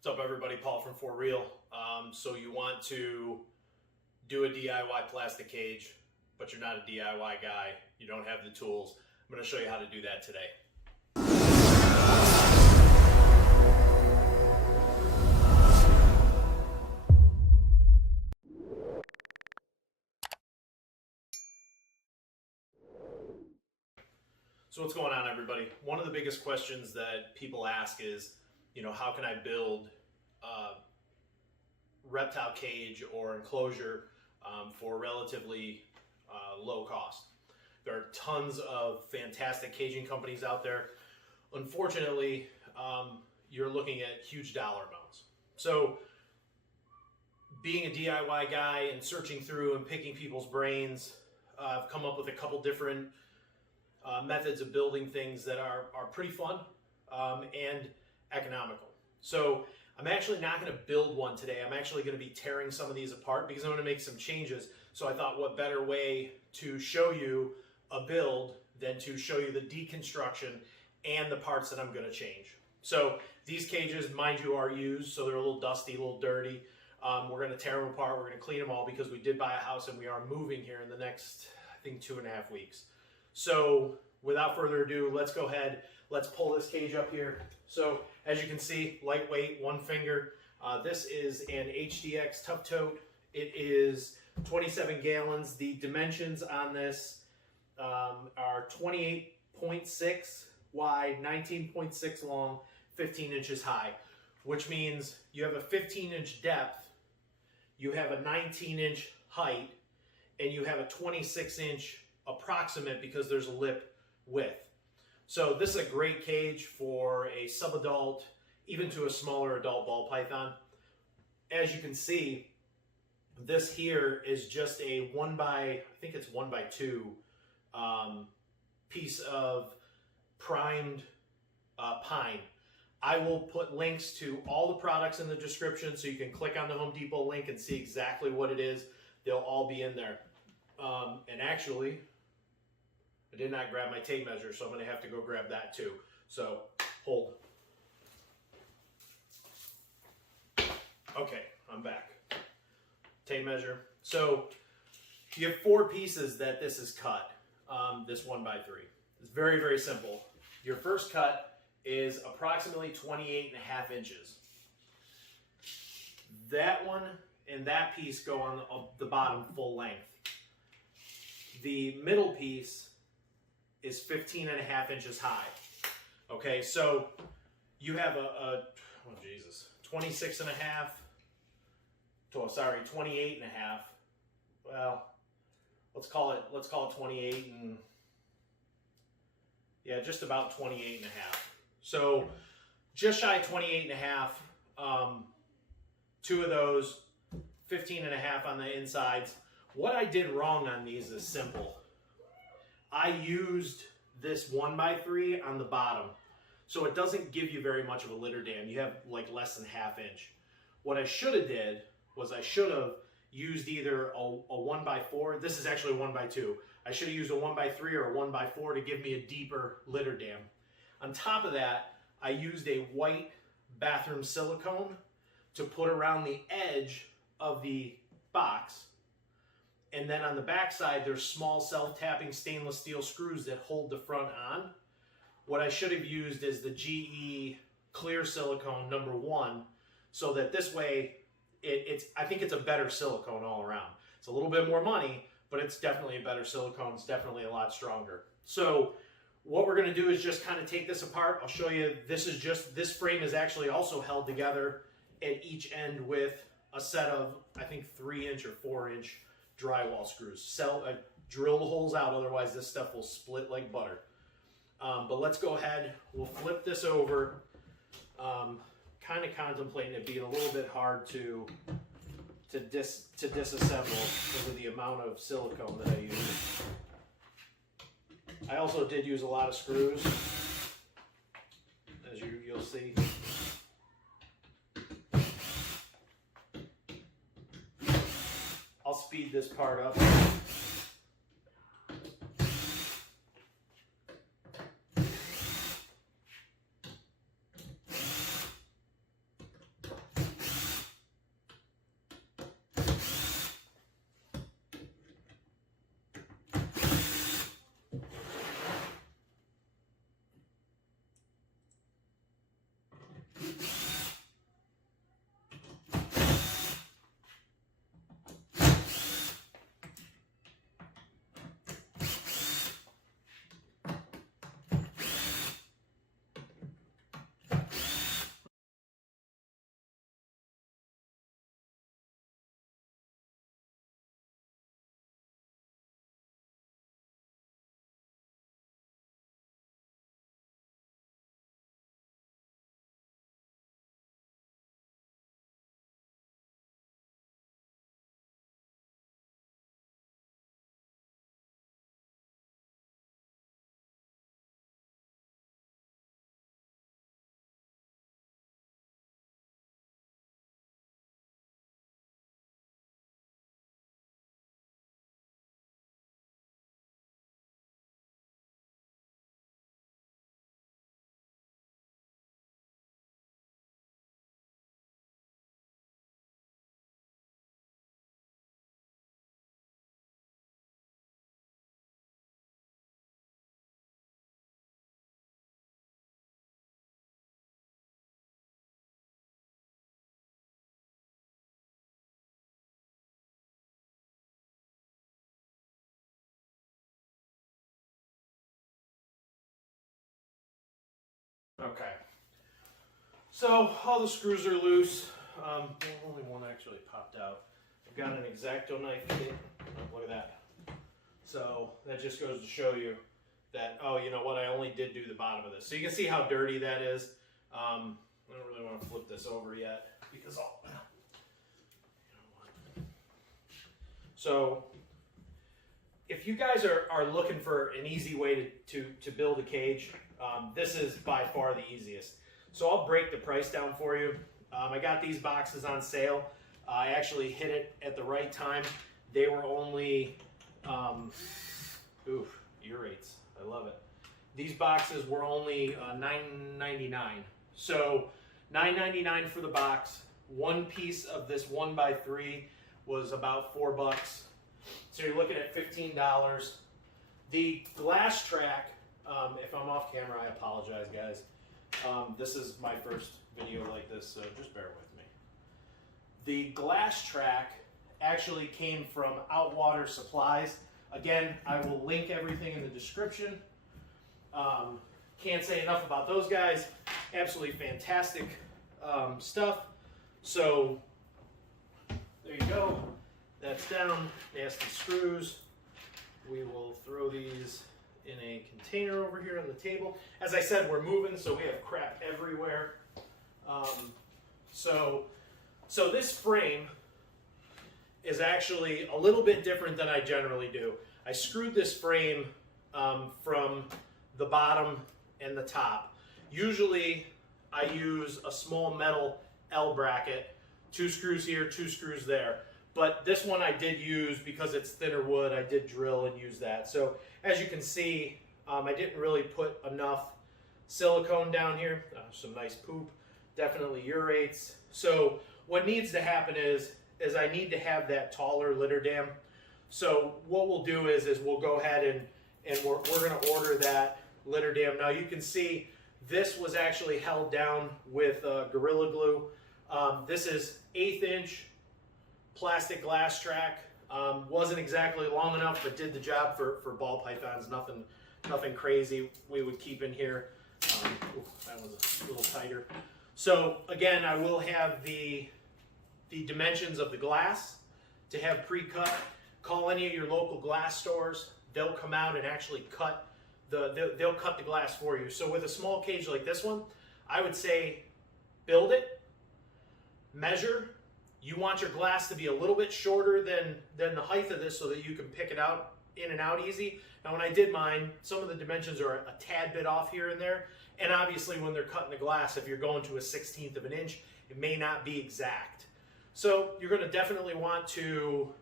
What's up, everybody? Paul from ForReal. So you want to do a DIY plastic cage, but you're not a DIY guy. You don't have the tools. I'm going to show you how to do that today. So what's going on, everybody? One of the biggest questions that people ask is, how can I build a reptile cage or enclosure for relatively low cost? There are tons of fantastic caging companies out there. Unfortunately, you're looking at huge dollar amounts. So being a DIY guy and searching through and picking people's brains, I've come up with a couple different methods of building things that are pretty fun and economical. So I'm actually not going to build one today. I'm actually going to be tearing some of these apart because I'm going to make some changes. So I thought, what better way to show you a build than to show you the deconstruction and the parts that I'm going to change. So these cages, mind you, are used, so they're a little dusty, a little dirty. We're going to tear them apart. We're going to clean them all because we did buy a house and we are moving here in the next, I think, 2.5 weeks. So without further ado, let's go ahead. Let's pull this cage up here. So as you can see, lightweight, one finger. This is an HDX Tough Tote. It is 27 gallons. The dimensions on this are 28.6 wide, 19.6 long, 15 inches high, which means you have a 15-inch depth, you have a 19-inch height, and you have a 26-inch approximate because there's a lip width. So this is a great cage for a sub-adult, even to a smaller adult ball python. As you can see, this here is just a 1x2 piece of primed pine. I will put links to all the products in the description so you can click on the Home Depot link and see exactly what it is. They'll all be in there. And actually, I did not grab my tape measure, so I'm going to have to go grab that too. So, hold. Okay, I'm back. Tape measure. So, you have 4 pieces that this is cut, this 1x3. It's very, very simple. Your first cut is approximately 28.5 inches. That one and that piece go on the bottom full length. The middle piece is 15.5 inches high. Okay, so you have a 26.5, 28.5. Well, let's call it 28 and yeah, just about 28.5. So just shy of 28.5. 2 of those, 15.5 on the insides. What I did wrong on these is simple. I used this 1x3 on the bottom, so it doesn't give you very much of a litter dam. You have like less than 1/2 inch. What I should have did was I should have used either a 1x4. This is actually a 1x2. I should have used a 1x3 or a 1x4 to give me a deeper litter dam. On top of that, I used a white bathroom silicone to put around the edge of the box. And then on the back side, there's small self-tapping stainless steel screws that hold the front on. What I should have used is the GE clear silicone #1, so that this way, I think it's a better silicone all around. It's a little bit more money, but it's definitely a better silicone. It's definitely a lot stronger. So what we're gonna do is just kind of take this apart. I'll show you, this frame is actually also held together at each end with a set of, I think, 3-inch or 4-inch drywall screws. Drill the holes out, otherwise this stuff will split like butter. But let's go ahead, we'll flip this over. Kind of contemplating it being a little bit hard to disassemble because of the amount of silicone that I use. I also did use a lot of screws, as you'll see. I'll speed this part up. So all the screws are loose. Only one actually popped out. I've got an X-Acto knife kit. Oh, look at that. So that just goes to show you that, oh, you know what, I only did do the bottom of this. So you can see how dirty that is. I don't really want to flip this over yet because I'll... So if you guys are looking for an easy way to build a cage, this is by far the easiest. So I'll break the price down for you. I got these boxes on sale. I actually hit it at the right time. They were only, ear rates, I love it. These boxes were only $9.99. So $9.99 for the box. One piece of this 1x3 was about $4. So you're looking at $15. The glass track, if I'm off camera, I apologize, guys. This is my first video like this, so just bear with me. The glass track actually came from Outwater Supplies. Again, I will link everything in the description. Can't say enough about those guys. Absolutely fantastic stuff. So there you go. That's down. Nasty screws. We will throw these in a container over here on the table. As I said, we're moving, so we have crap everywhere. So this frame is actually a little bit different than I generally do. I screwed this frame from the bottom and the top. Usually I use a small metal L bracket, 2 screws here, 2 screws there. But this one I did use because it's thinner wood. I did drill and use that. So as you can see, I didn't really put enough silicone down here. Some nice poop, definitely urates. So what needs to happen is I need to have that taller litter dam. So what we'll do is we'll go ahead and we're going to order that litter dam. Now you can see this was actually held down with Gorilla Glue. This is 1/8 inch plastic glass track. Wasn't exactly long enough, but did the job for ball pythons. Nothing crazy we would keep in here. That was a little tighter. So again, I will have the dimensions of the glass to have pre-cut. Call any of your local glass stores. They'll come out and actually cut they'll cut the glass for you. So with a small cage like this one, I would say build it, measure. You want your glass to be a little bit shorter than the height of this so that you can pick it out in and out easy. Now when I did mine, some of the dimensions are a tad bit off here and there. And obviously when they're cutting the glass, if you're going to a 1/16 of an inch, it may not be exact. So you're going to definitely want to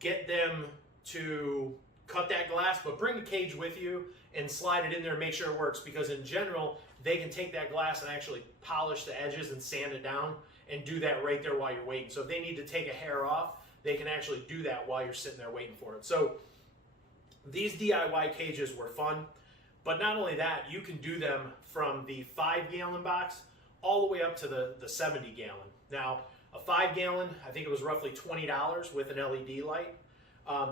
get them to cut that glass, but bring the cage with you and slide it in there and make sure it works, because in general, they can take that glass and actually polish the edges and sand it down and do that right there while you're waiting. So if they need to take a hair off, they can actually do that while you're sitting there waiting for it. So these DIY cages were fun, but not only that, you can do them from the 5-gallon box all the way up to the 70-gallon. Now, a 5-gallon, I think it was roughly $20 with an LED light.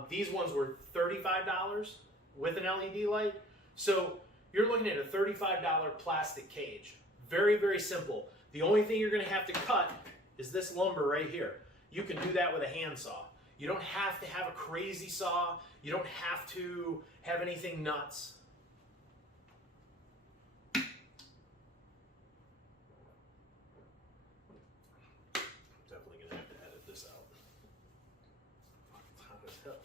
These ones were $35 with an LED light. So you're looking at a $35 plastic cage. Very, very simple. The only thing you're going to have to cut is this lumber right here. You can do that with a handsaw. You don't have to have a crazy saw. You don't have to have anything nuts. Definitely going to have to edit this out. It's hot as hell.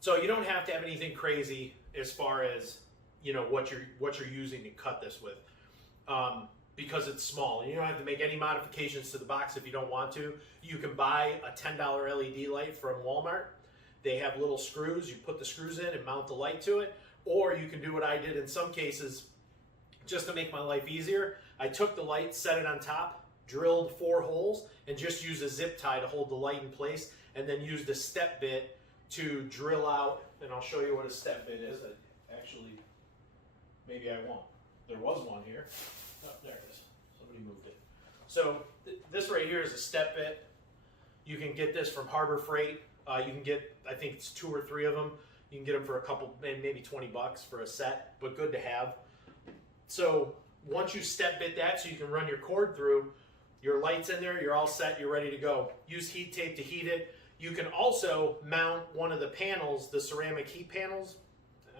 So you don't have to have anything crazy as far as, you know, what you're using to cut this with. Because it's small, and you don't have to make any modifications to the box if you don't want to. You can buy a $10 LED light from Walmart. They have little screws. You put the screws in and mount the light to it. Or you can do what I did in some cases just to make my life easier. I took the light, set it on top, drilled 4 holes, and just used a zip tie to hold the light in place, and then used a step bit to drill out, and I'll show you what a step bit is. Actually, maybe I won't. There was one here. Oh, there it is. Somebody moved it. So this right here is a step bit. You can get this from Harbor Freight. You can get, I think it's 2 or 3 of them. You can get them for a couple, maybe $20 for a set, but good to have. So once you step bit that so you can run your cord through, your light's in there, you're all set, you're ready to go. Use heat tape to heat it. You can also mount one of the panels, the ceramic heat panels.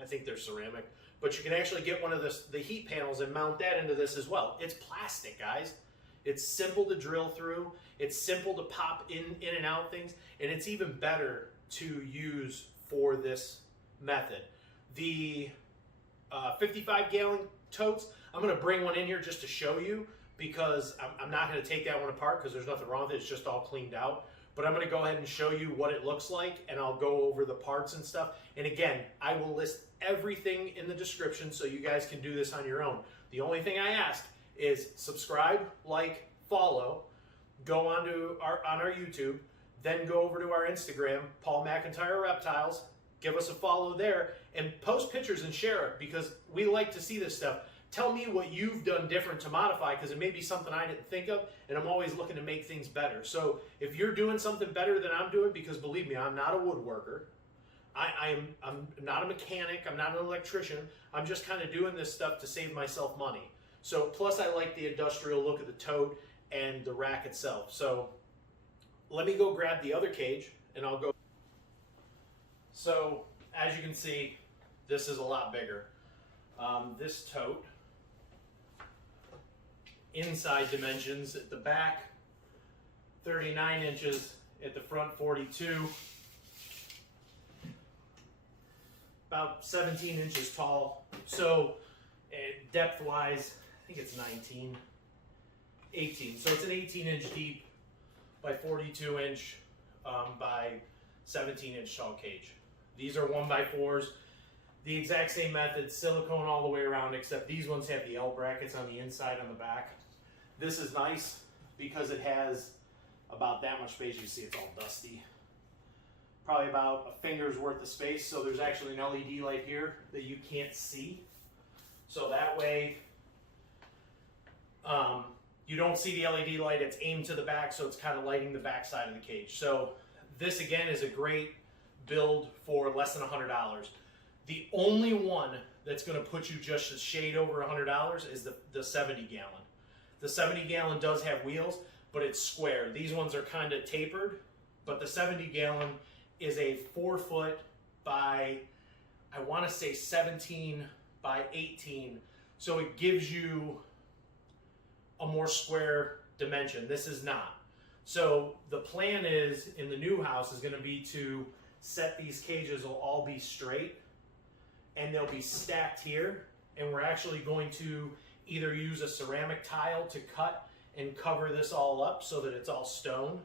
I think they're ceramic, but you can actually get one of the heat panels and mount that into this as well. It's plastic, guys. It's simple to drill through. It's simple to pop in and out things, and it's even better to use for this method. The 55-gallon totes, I'm going to bring one in here just to show you, because I'm not going to take that one apart because there's nothing wrong with it. It's just all cleaned out. But I'm going to go ahead and show you what it looks like, and I'll go over the parts and stuff. And again, I will list everything in the description so you guys can do this on your own. The only thing I ask is subscribe, like, follow, go on our YouTube, then go over to our Instagram, Paul McIntyre Reptiles, give us a follow there, and post pictures and share it, because we like to see this stuff. Tell me what you've done different to modify, because it may be something I didn't think of, and I'm always looking to make things better. So if you're doing something better than I'm doing, because believe me, I'm not a woodworker, I'm not a mechanic, I'm not an electrician, I'm just kind of doing this stuff to save myself money. So plus I like the industrial look of the tote and the rack itself. So let me go grab the other cage and I'll go. So as you can see, this is a lot bigger. This tote, inside dimensions at the back, 39 inches, at the front 42, about 17 inches tall. So depth wise, I think it's 18. So it's an 18-inch deep by 42 inch by 17-inch tall cage. These are 1x4s. The exact same method, silicone all the way around, except these ones have the L brackets on the inside on the back. This is nice because it has about that much space. You see it's all dusty. Probably about a finger's worth of space. So there's actually an LED light here that you can't see. So that way you don't see the LED light. It's aimed to the back, so it's kind of lighting the back side of the cage. So this again is a great build for less than $100. The only one that's going to put you just a shade over $100 is the 70 gallon. The 70 gallon does have wheels, but it's square. These ones are kind of tapered, but the 70 gallon is a 4 foot by, I want to say 17 by 18. So it gives you a more square dimension. This is not. So the plan is in the new house is going to be to set these cages will all be straight, and they'll be stacked here, and we're actually going to either use a ceramic tile to cut and cover this all up so that it's all stone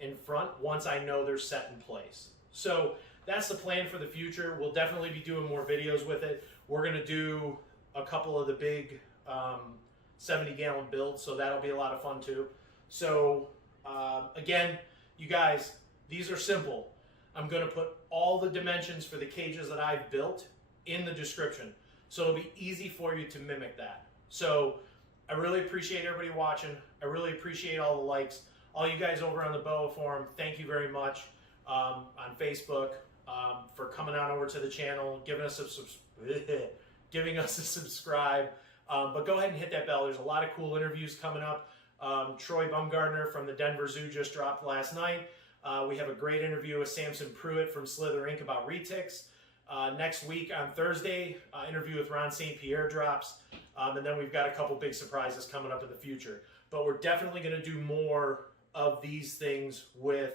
in front once I know they're set in place. So that's the plan for the future. We'll definitely be doing more videos with it. We're going to do a couple of the big 70-gallon builds, so that'll be a lot of fun too. So again, you guys, these are simple. I'm going to put all the dimensions for the cages that I've built in the description, so it'll be easy for you to mimic that. So I really appreciate everybody watching. I really appreciate all the likes. All you guys over on the BOA forum, thank you very much. On Facebook, for coming on over to the channel, giving us a subscribe. But go ahead and hit that bell. There's a lot of cool interviews coming up. Troy Bumgardner from the Denver Zoo just dropped last night. We have a great interview with Samson Pruitt from Slither Inc. about retics. Next week on Thursday, interview with Ron St. Pierre drops. And then we've got a couple big surprises coming up in the future. But we're definitely going to do more of these things with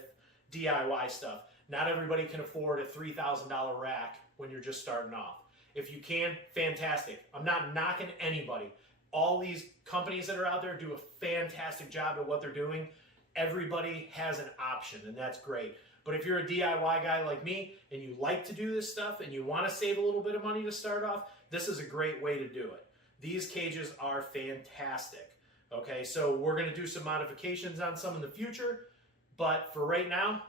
DIY stuff. Not everybody can afford a $3,000 rack when you're just starting off. If you can, fantastic. I'm not knocking anybody. All these companies that are out there do a fantastic job at what they're doing. Everybody has an option, and that's great. But if you're a DIY guy like me and you like to do this stuff and you want to save a little bit of money to start off, this is a great way to do it. These cages are fantastic. Okay, so we're going to do some modifications on some in the future, but for right now,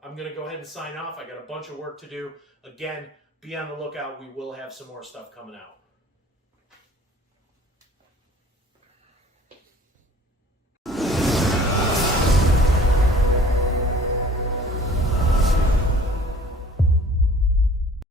I'm going to go ahead and sign off. I got a bunch of work to do. Again, be on the lookout. We will have some more stuff coming out.